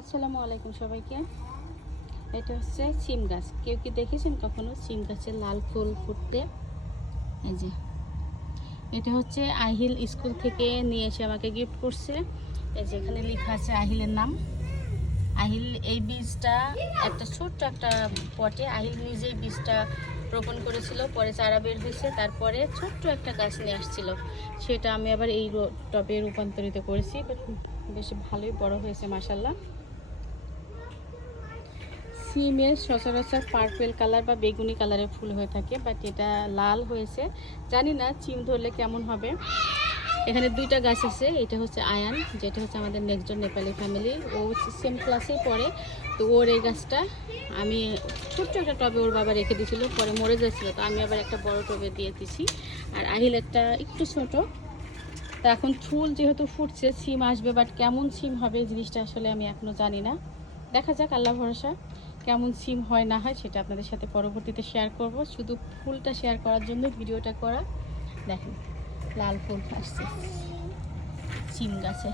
আসসালামু আলাইকুম সবাইকে। এটা হচ্ছে সিম গাছ। কেউ কি দেখেছেন কখনো সিম গাছের লাল ফুল ফুটতে? এই যে। এটা হচ্ছে আহিল স্কুল থেকে নিয়ে এসে আমাকে গিফট করছে। এই যে এখানে লেখা আছে আহিলের নাম। আহিল এই বীজটা একটা ছোট্ট একটা পটে আহিল নিজেই বীজটা রোপণ করেছিল, পরে চারা বের হয়েছে, তারপরে ছোট্ট একটা গাছ নিয়ে আসছিল। সেটা আমি আবার এই টবে রূপান্তরিত করেছি। বেশ ভালোই বড় হয়েছে মাসাল্লাহ সিমের সচরাচর পার্পেল কালার বা বেগুনি কালারের ফুল হয়ে থাকে বাট এটা লাল হয়েছে। জানি না, চিম ধরলে কেমন হবে। এখানে দুইটা গাছ আছে, এটা হচ্ছে আয়ান, যেটা হচ্ছে আমাদের নেক্সট নেপালি ফ্যামিলি ও সেম ক্লাসেই পড়ে, তো ওর এই গাছটা আমি ছোট্ট একটা টবে ওর বাবা রেখে দিয়েছিল, পরে মরে যাচ্ছিল, তো আমি আবার একটা বড় টবে দিয়ে দিছি আর আহিল একটা একটু ছোট। তা এখন ফুল যেহেতু ফুটছে সিম আসবে বাট কেমন সিম হবে জিনিসটা আসলে আমি এখনও জানি না। দেখা যাক আল্লাহ ভরসা। কেমন সিম হয় না হয় সেটা আপনাদের সাথে পরবর্তীতে শেয়ার করব। শুধু ফুলটা শেয়ার করার জন্য ভিডিওটা করা। দেখেন, লাল ফুল আসছে। সিম গাছে।